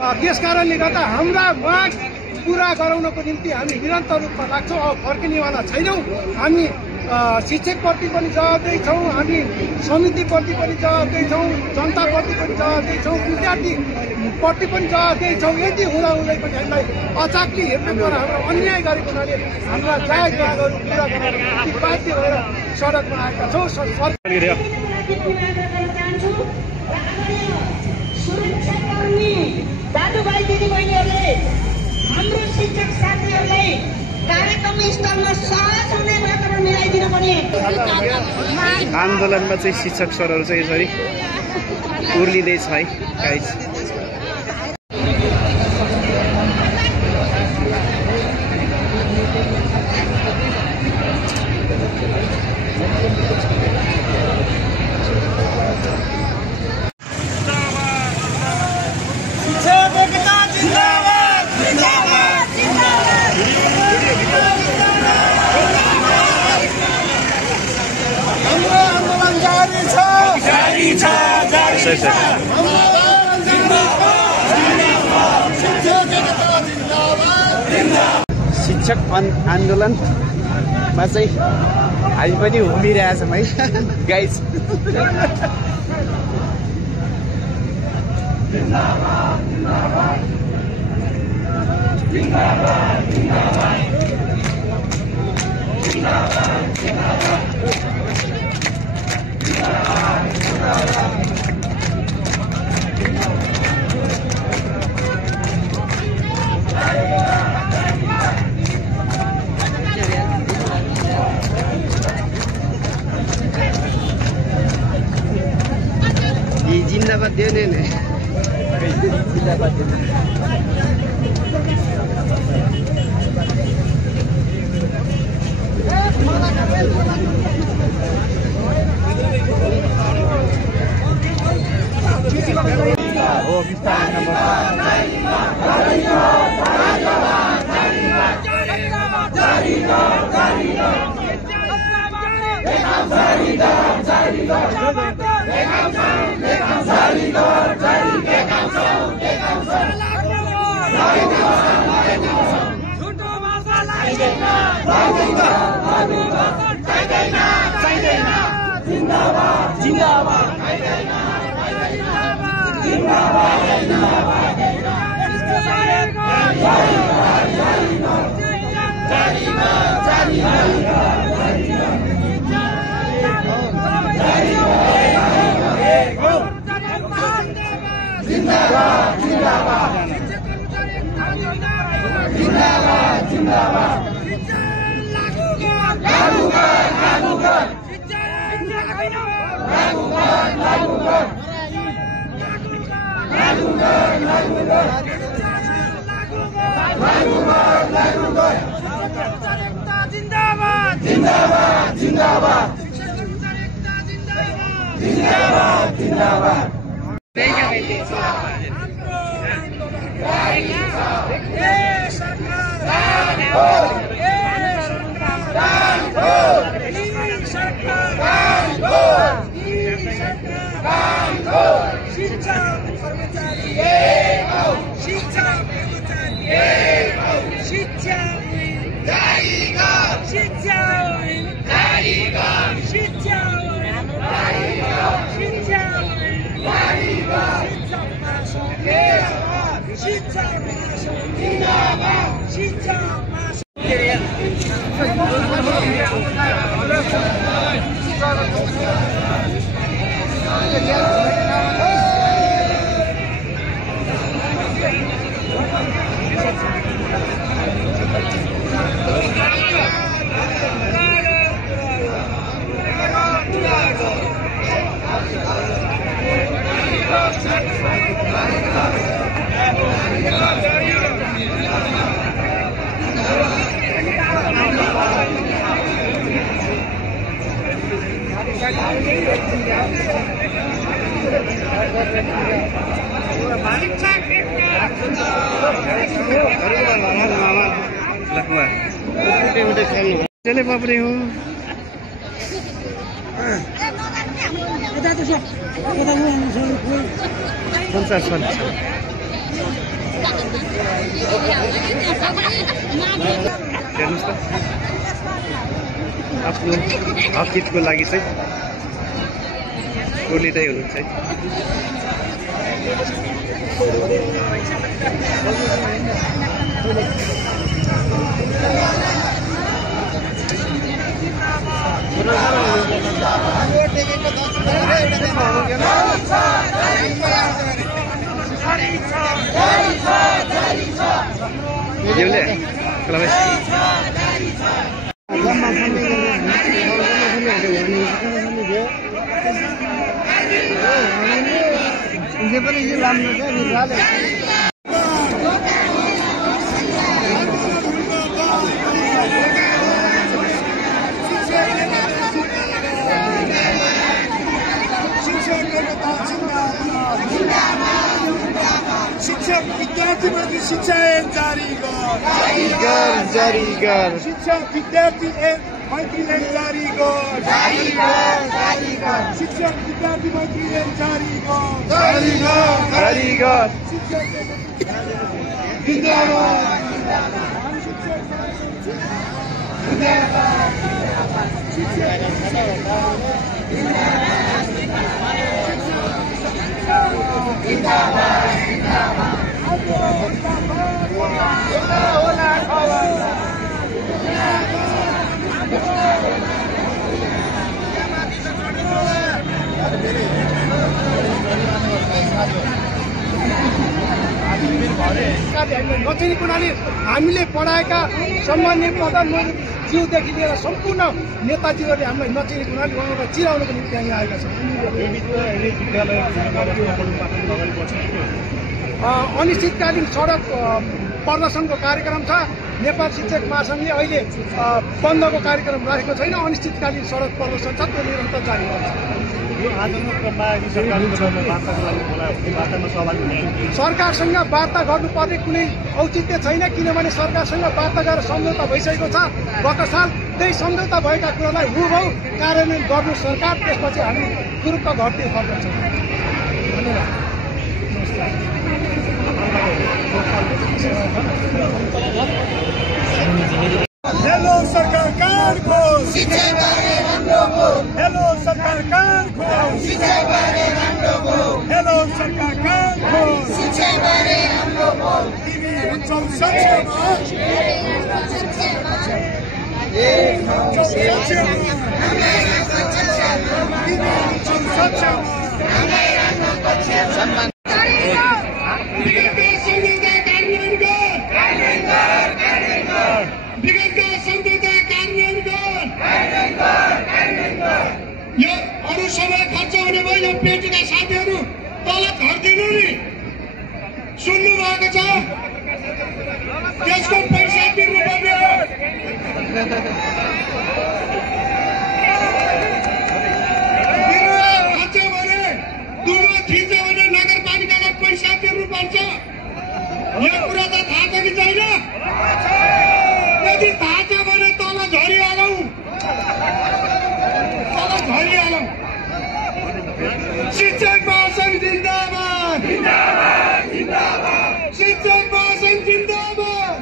त्यसकारणले गर्दा हाम्रा माग पूरा गराउनको निम्ति हामी निरन्तर रूपमा लाग्छौँ। अब फर्किनेवाला छैनौँ। हामी शिक्षकप्रति पनि जवाबदेही छौँ, हामी समितिप्रति पनि जवाबदेही छौँ, जनताप्रति पनि जवाबदेही छौँ, विद्यार्थीप्रति पनि जवाबदेही छौँ। यति हुँदाहुँदै पनि हामीलाई अचाकली हेर्नुद्वारा हाम्रो अन्याय गरेको हुनाले हाम्रा जायज मागहरू पूरा गर्न बाध्य भएर सडकमा आएका छौँ। दाजुभाइ दिदीबहिनीहरूले हाम्रो शिक्षक साथीहरूलाई कार्यक्रम स्थलमा सहज हुने वातावरण मिलाइदिनु पर्ने। आन्दोलनमा चाहिँ शिक्षक सरहरू चाहिँ यसरी उर्लिँदैछ है गाइस। शिक्षक आन्दोलनमा चाहिँ हामी पनि घुमिरहेछौँ है गाइस। जिंदाबाद देने ने जिंदाबाद देने चले बापरे हो कौन सा हेर्नुहोस् त आफ्नो हक हितको लागि चाहिँ बोलिँदै हुनुहुन्छ है। शिक्षक विद्यार्थीमाथि शिक्षा ऐन जारी गर। शिक्षक विद्यार्थी मैत्री ऐन जारी गर। शिक्षक विद्यार्थी मैत्री ऐन जारी गर। नचिने कुराले हामीले पढाएका सम्माननीय प्रधानमन्त्रीज्यूदेखि लिएर सम्पूर्ण नेताजीहरूले हामीलाई नचिने कुराले उहाँलाई चिराउनको निम्ति यहाँ आएका छन्। अनिश्चितकालीन सडक प्रदर्शनको कार्यक्रम छ। नेपाल शिक्षक महासङ्घले अहिले बन्दको कार्यक्रम राखेको छैन। अनिश्चितकालीन सडक प्रदर्शन छ, त्यो निरन्तर जारी रहन्छ। सरकारसँग वार्ता गर्नुपर्ने कुनै औचित्य छैन, किनभने सरकारसँग वार्ता गरेर सम्झौता भइसकेको छ। गत साल त्यही सम्झौता भएका कुरालाई हुबहु कार्यान्वयन गर्नु सरकार, त्यसपछि हामी तुरुक्क घट्ने गर्दछौँ। धन्यवाद। हेलो सरकार कान खोल। हेलो सरकार कान खोल। हेलो सरकार कान खोल। तिमी हुन्छौ सक्षमा। यो अरू समय खर्च हुने भयो। यो पेटीका साथीहरू तल झर्दिनु नि, सुन्नु भएको छ? त्यसको पैसा तिर्नुपर्ने हो। खर्च्यो भने दुलो थिच्यो भने नगरपालिकालाई पैसा तिर्नुपर्छ। यो कुरा त थाहा छ कि छैन? यदि थाहा छ भने तल झरिहालौँ, तल झरिहालौँ। शिक्षक महासङ्घ जिन्दाबाद। शिक्षक महासङ्घ जिन्दाबाद।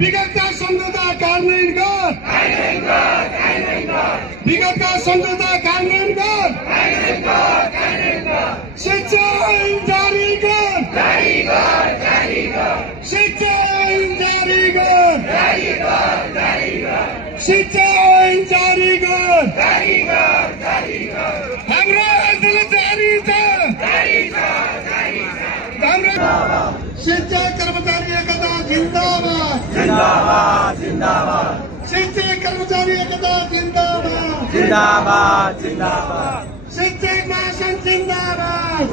विगतका सम्झौता कार्यान्वयन गर। विगतका सम्झौता कार्यान्वयन गर। शिक्षा ऐन जारी गर। शिक्षा ऐन जारी गर। शिक्षा ऐन जारी गर। हाम्रो आन्दोलन जारी छ। शिक्षक कर्मचारी एकता जिन्दाबाद। शिक्षक कर्मचारी एकता जिन्दाबाद। शिक्षक महासङ्घ जिन्दाबाद।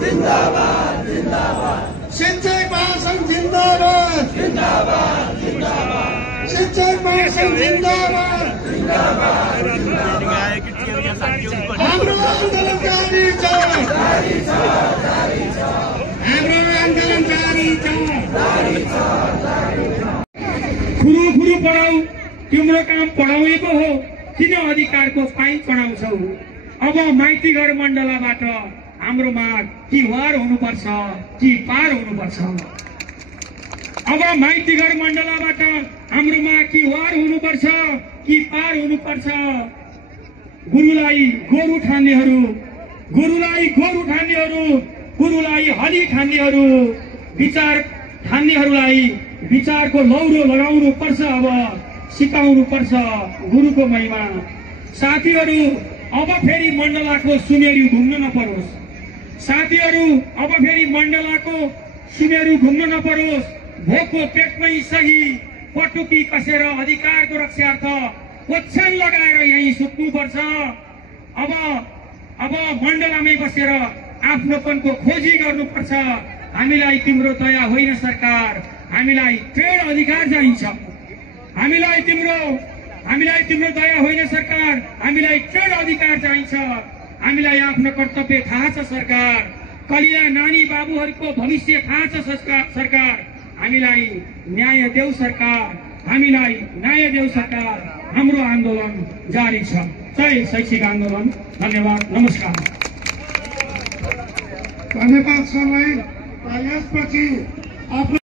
शिक्षक महासङ्घ जिन्दाबाद। शिक्षक महासङ्घ जिन्दाबाद। हाम्रो आन्दोलन जारी छ। हाम्रो आन्दोलन जारी छ। खुरू पढाऊ, तिम्रो काम पढाउनेको हो। किन अधिकारको फाइन पढाउँछौ? अब माइतीघर मण्डलाबाट हाम्रो माग कि वार हुनुपर्छ कि पार हुनुपर्छ। अब माइतीघर मण्डलाबाट हाम्रोमा कि वार हुनुपर्छ कि पार हुनुपर्छ। गुरुलाई गोरु ठान्नेहरू, गुरुलाई गोरु ठान्नेहरू, गुरुलाई हली ठान्नेहरू, विचार ठान्नेहरूलाई विचारको लौरो लगाउनु पर्छ। अब सिकाउनु पर्छ गुरुको महिमा। साथीहरू, अब फेरि मण्डलाको सुनेरी घुम्न नपरोस्। साथीहरू, अब फेरि मण्डलाको सुनेरी घुम्न नपरोस्। भोकको पेटमै सही पटुकी कसेर अधिकारको रक्षार्थ ओछ्यान लगाएर यही सुत्नुपर्छ। अब मण्डलामै बसेर आफ्नोपनको खोजी गर्नुपर्छ। हामीलाई तिम्रो दया होइन सरकार, हामीलाई ट्रेड अधिकार चाहिन्छ। हामीलाई तिम्रो दया होइन सरकार, हामीलाई ट्रेड अधिकार चाहिन्छ। हामीलाई आफ्नो कर्तव्य थाहा छ सरकार, कलिया नानी बाबुहरूको भविष्य थाहा छ सरकार। हामीलाई न्याय देऊ सरकार, हामीलाई न्याय देऊ सरकार। हाम्रो आन्दोलन जारी छ। जय शैक्षिक आन्दोलन। धन्यवाद, नमस्कार। धन्यवाद सरलाई। यसपछि